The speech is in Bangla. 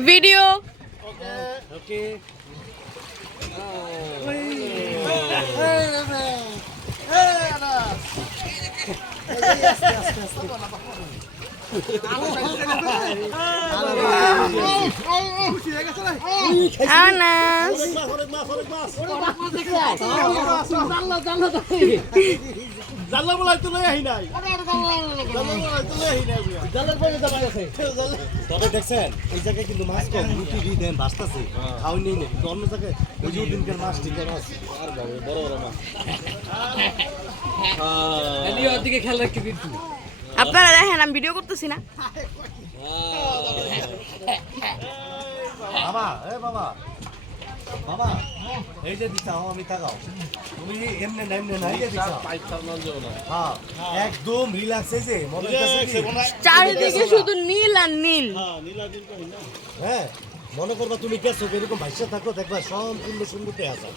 ভিডিও ওকে আনাস জাল্লা বলাই তো লই আহি নাই তবে দেখছেন এই জায়গায় কিন্তু মাছ কম রুটি দিয়ে দেন ভাসতেছে খাওয়াই নেই কিন্তু অন্য জায়গায় ওই যে দিনকার মাছ ঠিক আছে আর বড় বড় মাছ দিকে খেয়াল রাখতে কিন্তু আপনারা দেখেন আমি ভিডিও করতেছি না বাবা বাবা বাবা এই যে দিছাও আমি তাকাও তুমি এমনে নাইমনে নাই যে দিছাও হ্যাঁ একদম রিল্যাক্স এই যে মনে হচ্ছে চারিদিকে শুধু নীল আর নীল হ্যাঁ মনে করবা তুমি গেছো এরকম ভাইসা থাকো দেখবা সম্পূর্ণ সুন্দরতে আসা